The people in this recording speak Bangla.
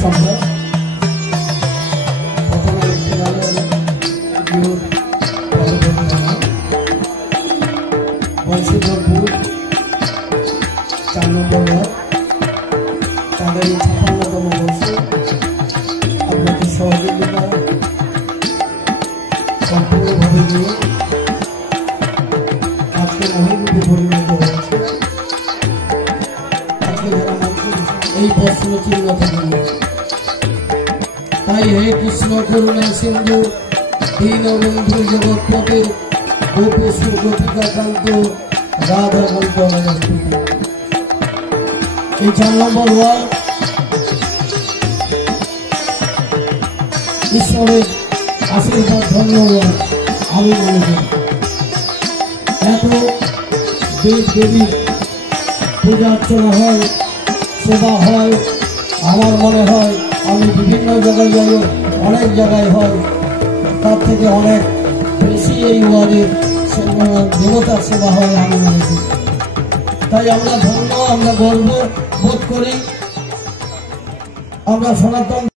সম্ভব বংশীধরপুর 4 নম্বর ওয়ার্ড তাদের 56তম বর্ষে আপনাদের সহযোগিতা সম্পূর্ণভাবে নিয়ে আজকে মহিরূপে পরিণত হয়েছে। আজকে যারা এই প্রশ্ন চিহ্ন থেকে তাই হে কৃষ্ণ করুণা সিন্ধু দীনবন্ধু জগৎপতি গোপেশু গোপিকাকান্ত রাধাকান্ত নমস্তুতি। এই 4 নম্বর ওয়ার্ড ঈশ্বরের আশীর্বাদ ধন্যবাদ আমি মনে করি। এত দেব দেবীর পূজা অর্চনা হয়, সেবা হয়, আমার মনে হয় আমি বিভিন্ন জায়গায় যাই, অনেক জায়গায় হয়, তার থেকে অনেক বেশি এই ওয়ার্ডের দেবতার সেবা হয় আমি মনে করি। তাই আমরা ধন্য, আমরা গর্ব বোধ করি। আমরা সনাতন